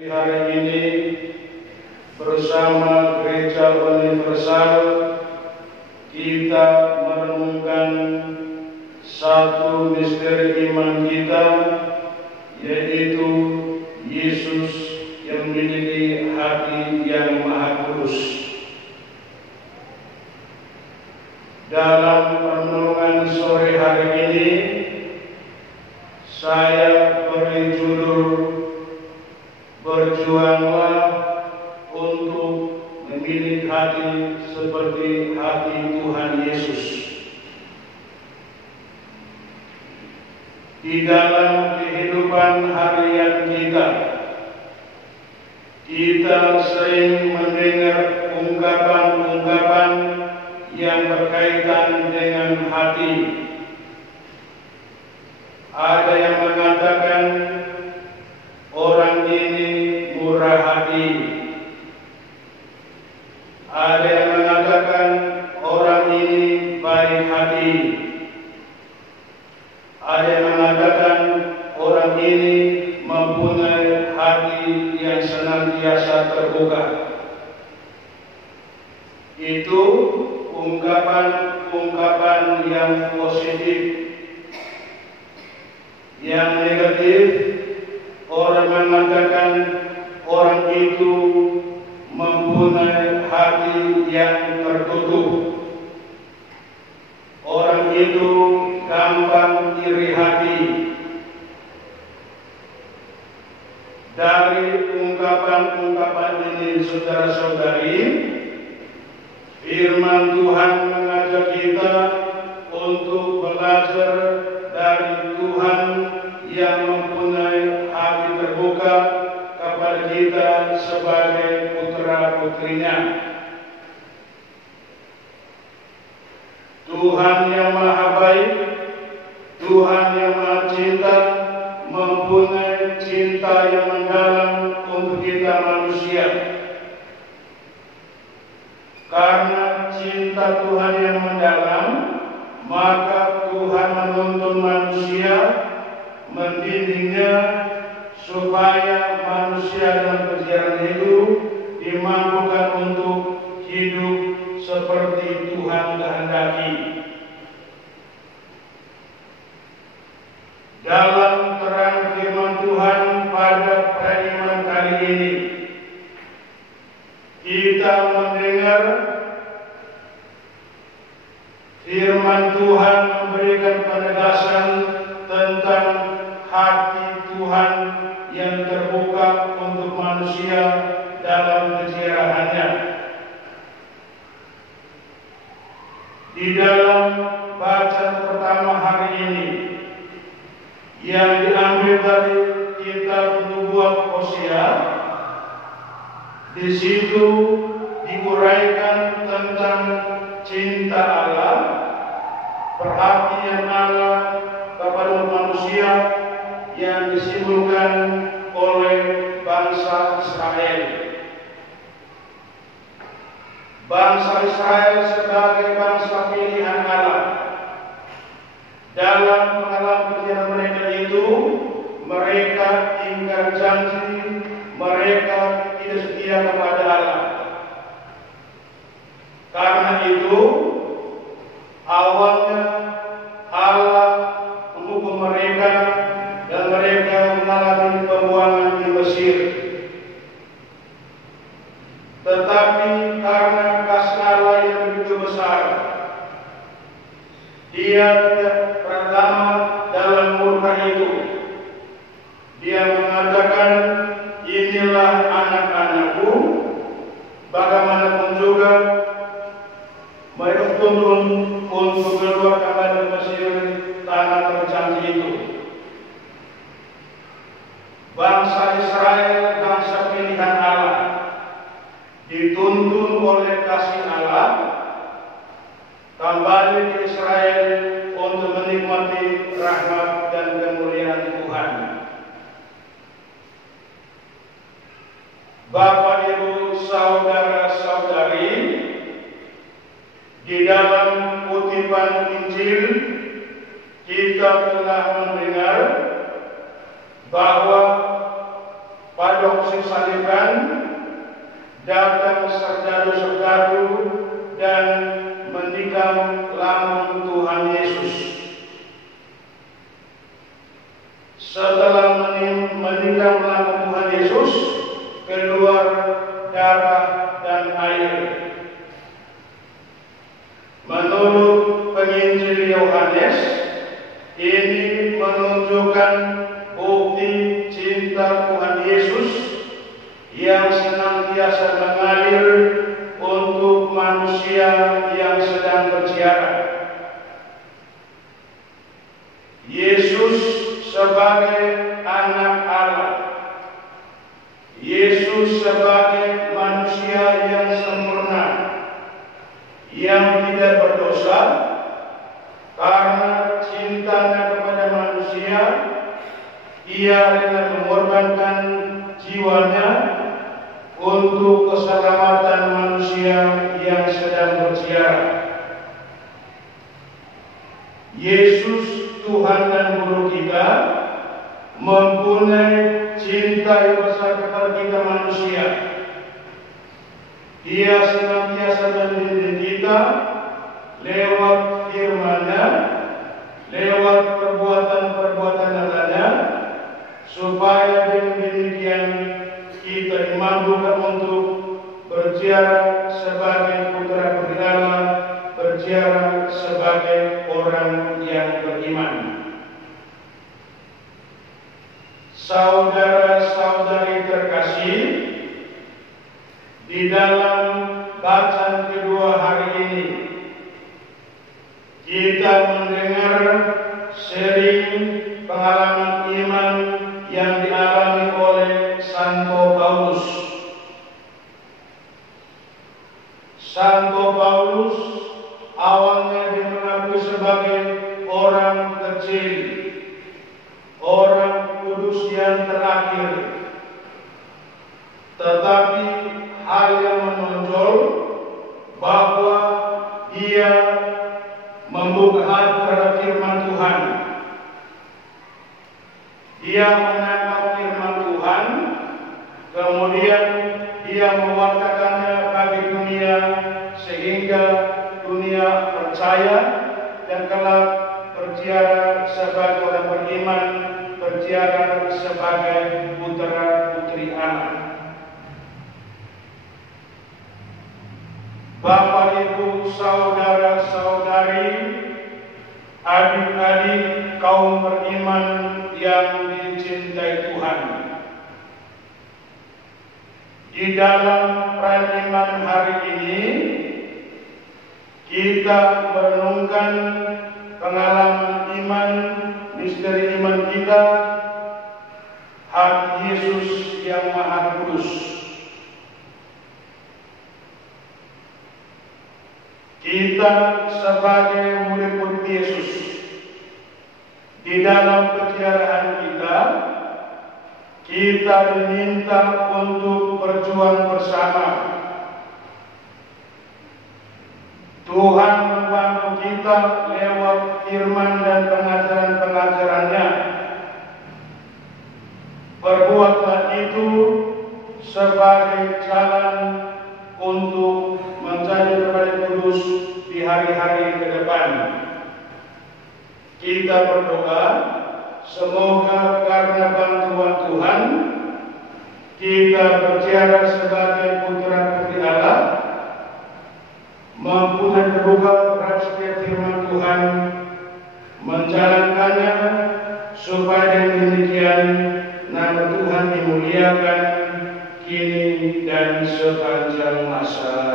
Hari ini bersama Gereja Universal kita merenungkan satu misteri iman kita, yaitu Yesus yang memiliki hati yang maha kudus. Dalam renungan sore hari ini saya beri judul "Berjuanglah untuk memiliki hati seperti hati Tuhan Yesus." Di dalam kehidupan harian kita sering mendengar ungkapan-ungkapan yang berkaitan dengan hati. Ada yang mengatakan orang ini murah hati. Ada yang mengatakan orang ini baik hati. Ada yang mengatakan orang ini mempunyai hati yang senantiasa terbuka. Itu ungkapan-ungkapan yang positif. Yang negatif, orang mengatakan orang itu mempunyai hati yang tertutup. Orang itu gampang iri hati. Dari ungkapan-ungkapan ini, saudara-saudari, firman Tuhan mengajak kita untuk belajar dari Tuhan yang mempunyai hati terbuka kepada kita sebagai putra-putrinya. Tuhan yang maha baik, Tuhan yang maha cinta, mempunyai cinta yang mendalam untuk kita manusia. Karena cinta Tuhan yang mendalam, maka Tuhan menuntun manusia, mendidikannya supaya manusia dalam perjalanan hidup dimampukan untuk hidup seperti Tuhan kehendaki. Dalam terang firman Tuhan pada perayaan kali ini, kita mendengar firman Tuhan memberikan penegasan tentang hati Tuhan yang terbuka untuk manusia dalam kejirahannya. Di dalam bacaan pertama hari ini yang diambil dari kitab Nubuat Hosea, di situ diuraikan tentang cinta Allah, perhatian Allah kepada manusia yang disimbolkan oleh bangsa Israel. Bangsa Israel sebagai bangsa pilihan Allah. Dalam mengalami perjalanan mereka itu, mereka ingkar janji, mereka tidak setia kepada Allah. Karena itu, awalnya Allah menghukum mereka dan mereka mengalami pembuangan di Mesir. Tetapi karena kasih Allah yang begitu besar, Dia tidak pertama dalam murka itu. Dia mengatakan, inilah anak-anakku, bagaimanapun juga mereka turun untuk keluar dari Mesir, tanah terjanji itu. Bangsa Israel, bangsa pilihan Allah, dituntun oleh kasih Allah kembali ke Israel untuk menikmati rahmat dan kemuliaan Tuhan. Bapak, Ibu, saudara-saudari, di dalam kutipan Injil kita telah mendengar bahwa padok saliban, datang serdadu-serdadu dan menikam lambung Tuhan Yesus. Setelah menikam lambung Tuhan Yesus, keluar darah dan air. Menurut penginjil Yohanes, ini menunjukkan bukti cinta Tuhan Yesus yang senantiasa mengalir untuk manusia yang sedang berziarah. Yesus sebagai anak Allah, Yesus sebagai manusia yang sempurna, yang tidak berdosa, karena cintanya kepada manusia, ia rela mengorbankan jiwanya untuk keselamatan manusia yang sedang berziarah. Yesus, Tuhan dan Guru kita, mempunyai cinta yang besar kepada kita manusia. Dia senantiasa membimbing kita lewat firman-Nya, lewat perbuatan-perbuatan nyatanya, supaya dengan demikian kita dimampukan untuk berziarah sebagai putra-putri Allah, berziarah sebagai orang yang beriman. Saudara-saudari terkasih, di dalam bacaan kedua hari ini kita mendengar sering pengalaman iman yang dialami oleh Santo Paulus. Santo Paulus awalnya dimengaku sebagai orang kecil, orang kudus yang terakhir, tetapi hal yang menonjol bahwa dia membuka hati terhadap firman Tuhan. Dia menangkap firman Tuhan, kemudian dia mewartakannya bagi dunia sehingga dunia percaya dan kelak berziarah sebagai orang beriman, berziarah sebagai putra-putri Allah. Bapak, Ibu, saudara-saudari, adik-adik kaum beriman yang dicintai Tuhan. Di dalam perayaan hari ini, kita merenungkan pengalaman iman, misteri iman kita, hati Yesus yang Maha Kudus. Kita sebagai murid-murid Yesus, di dalam perjalanan kita diminta untuk berjuang bersama. Tuhan membantu kita lewat firman dan pengajaran-pengajarannya. Perbuatlah itu sebagai jalan untuk menjadi pribadi kudus di hari-hari ke depan. Kita berdoa, semoga karena bantuan Tuhan, kita berziarah sebagai putra-putri Allah, mampu dan terbuka terhadap setiap firman Tuhan, menjalankannya, supaya dengan demikian nama Tuhan dimuliakan kini dan sepanjang masa.